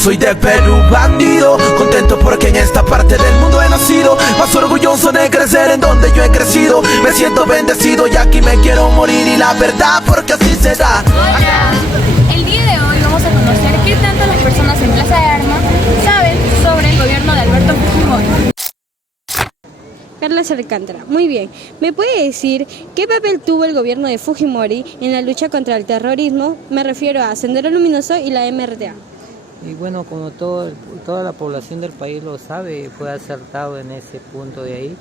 Soy del Perú, bandido, contento porque en esta parte del mundo he nacido, más orgulloso de crecer en donde yo he crecido. Me siento bendecido y aquí me quiero morir, y la verdad porque así será. Hola, el día de hoy vamos a conocer qué tanto las personas en Plaza de Armas saben sobre el gobierno de Alberto Fujimori. Carlos Alcántara, muy bien. ¿Me puede decir qué papel tuvo el gobierno de Fujimori en la lucha contra el terrorismo? Me refiero a Sendero Luminoso y la MRTA. Y bueno, como toda la población del país lo sabe, fue acertado en ese punto de ahí,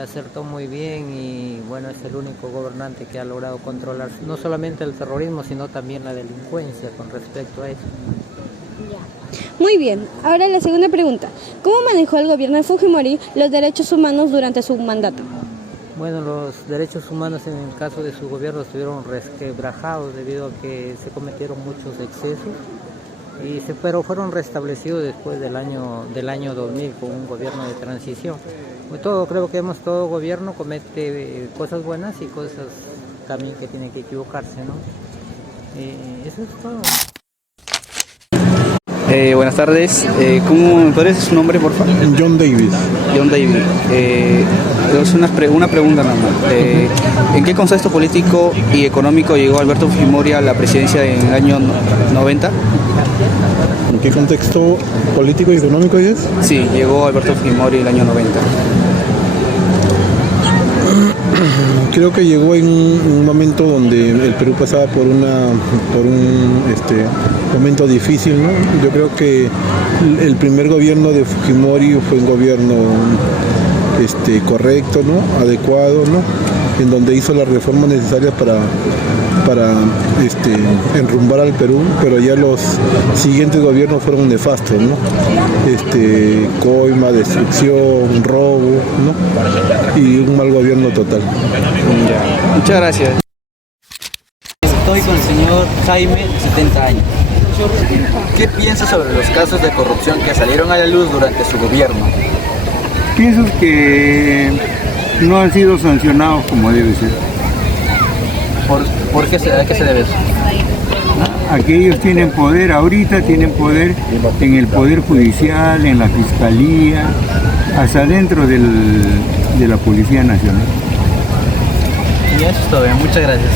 acertó muy bien y bueno, es el único gobernante que ha logrado controlar no solamente el terrorismo, sino también la delincuencia con respecto a eso. Muy bien, ahora la segunda pregunta. ¿Cómo manejó el gobierno de Fujimori los derechos humanos durante su mandato? Bueno, los derechos humanos en el caso de su gobierno estuvieron resquebrajados debido a que se cometieron muchos excesos, pero fueron restablecidos después del año 2000 con un gobierno de transición. Creo que todo gobierno comete cosas buenas y cosas también que tiene que equivocarse, ¿no? Eso es todo. Buenas tardes, ¿cómo me puede decir su nombre, por favor? John Davis. John Davis. Es una pregunta nada más. ¿En qué contexto político y económico llegó Alberto Fujimori a la presidencia en el año 90? ¿En qué contexto político y económico es? Sí, llegó Alberto Fujimori en el año 90. Creo que llegó en un momento donde el Perú pasaba por un momento difícil, ¿no? Yo creo que el primer gobierno de Fujimori fue un gobierno correcto, ¿no? Adecuado, ¿no? En donde hizo las reformas necesarias para enrumbar al Perú, pero ya los siguientes gobiernos fueron nefastos, ¿no? Coima, destrucción, robo, ¿no? Y un mal gobierno total. Muchas gracias. Estoy con el señor Jaime, 70 años. ¿Qué piensa sobre los casos de corrupción que salieron a la luz durante su gobierno? Pienso que no han sido sancionados como debe ser. ¿A qué se debe eso? Aquí ellos tienen poder, ahorita tienen poder en el Poder Judicial, en la Fiscalía, hasta dentro de la Policía Nacional. Y eso es todo, muchas gracias.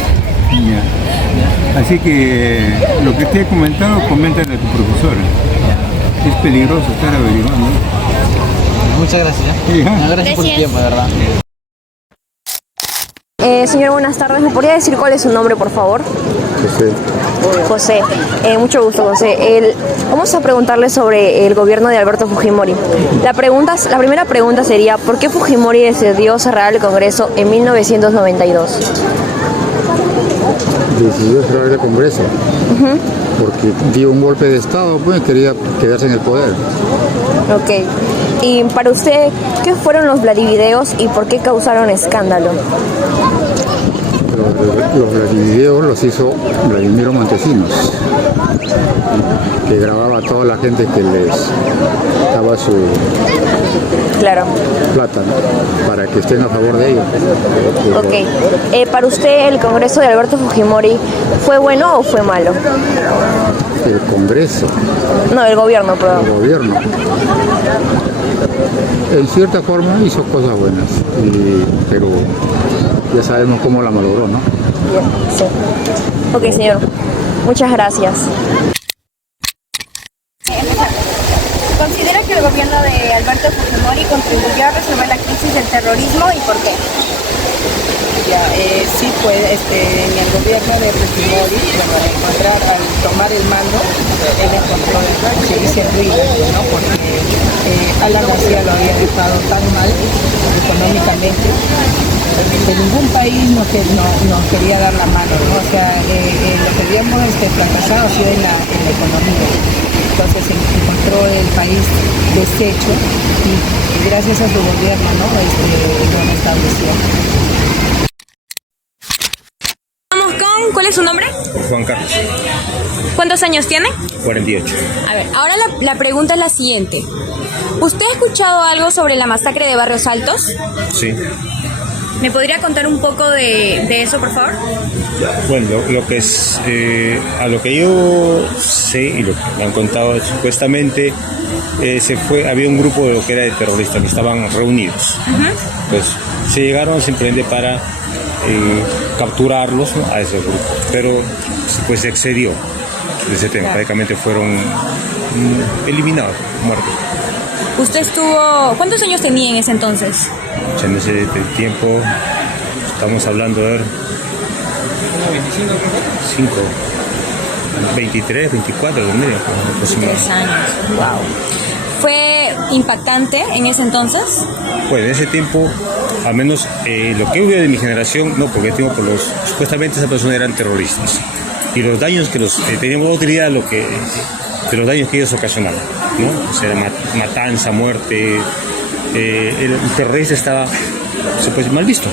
Ya. Así que lo que te he comentado, coméntale a tu profesora. Es peligroso estar averiguando. Muchas gracias. Gracias por tu tiempo, de verdad. Señor, buenas tardes. ¿Me podría decir cuál es su nombre, por favor? José. Mucho gusto, José. Vamos a preguntarle sobre el gobierno de Alberto Fujimori. La primera pregunta sería, ¿por qué Fujimori decidió cerrar el Congreso en 1992? Decidió cerrar el Congreso porque dio un golpe de Estado, pues quería quedarse en el poder. Ok. Y para usted, ¿qué fueron los Vladivideos y por qué causaron escándalo? Los Vladivideos los hizo Vladimiro Montesinos, que grababa a toda la gente que les daba su plata, ¿no? Para que estén a favor de ellos. Ok. Para usted, ¿el Congreso de Alberto Fujimori fue bueno o fue malo? El Congreso. No, el gobierno, perdón. El gobierno. En cierta forma hizo cosas buenas, pero ya sabemos cómo la malogró, ¿no? Sí. Ok, señor. Muchas gracias. ¿Considera que el gobierno de Alberto Fujimori contribuyó a resolver la crisis del terrorismo y por qué? Sí, pues en el gobierno de Fujimori, al tomar el mando, él encontró el que dice ruido, ¿no? Porque Alan García lo había dejado tan mal económicamente que ningún país nos quería dar la mano, ¿no? O sea, lo que habíamos fracasado ha sido en la economía. Entonces encontró el país deshecho y gracias a su gobierno, ¿no? Lo han establecido. ¿Cuál es su nombre? Juan Carlos. ¿Cuántos años tiene? 48. A ver, ahora la pregunta es la siguiente. ¿Usted ha escuchado algo sobre la masacre de Barrios Altos? Sí. ¿Me podría contar un poco de eso, por favor? Bueno, lo que es, a lo que yo sé y lo que me han contado supuestamente, había un grupo de lo que era de terroristas que estaban reunidos. Pues se llegaron simplemente para capturarlos, ¿no?, a ese grupo, pero pues se excedió de ese tema, prácticamente fueron eliminados, muertos. ¿Usted cuántos años tenía en ese entonces? En ese tiempo estamos hablando de 23, 24, aproximadamente. 3 años, wow. ¿Fue impactante en ese entonces? Pues en ese tiempo, al menos lo que hubo de mi generación, no, porque supuestamente esas personas eran terroristas. Y los daños que teníamos otra idea de los daños que ellos ocasionaban, ¿no? O sea, matanza, muerte. El terrorista estaba, se puede decir, mal visto,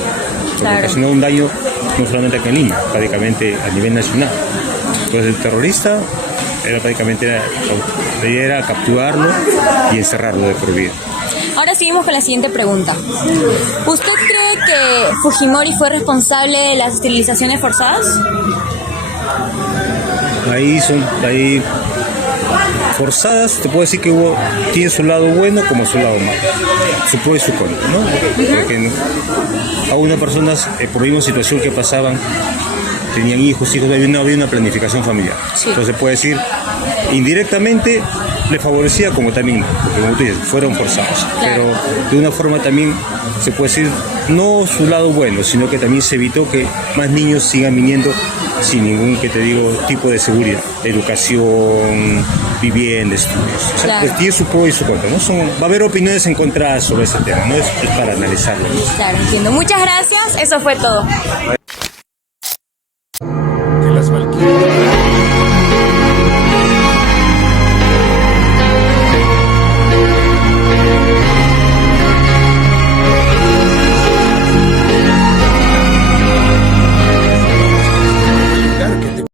porque ocasionó un daño no solamente aquí en Lima, prácticamente a nivel nacional. Entonces el terrorista la idea era capturarlo y encerrarlo de por vida. Ahora seguimos con la siguiente pregunta. ¿Usted cree que Fujimori fue responsable de las esterilizaciones forzadas? Ahí forzadas, te puedo decir que tiene su lado bueno como su lado malo, su pro y su contra, ¿no? Porque algunas personas, por la misma situación que pasaban, tenían hijos, no había una planificación familiar. Entonces puede decir, indirectamente le favorecía, como también, porque como tú dices, fueron forzados. Pero de una forma también se puede decir, no su lado bueno, sino que también se evitó que más niños sigan viniendo sin ningún, tipo de seguridad, educación, vivienda, estudios. O sea, pues tiene su pro y su contra, ¿no? Va a haber opiniones encontradas sobre ese tema, ¿no? Es para analizarlo, ¿no? Claro, entiendo. Muchas gracias, eso fue todo.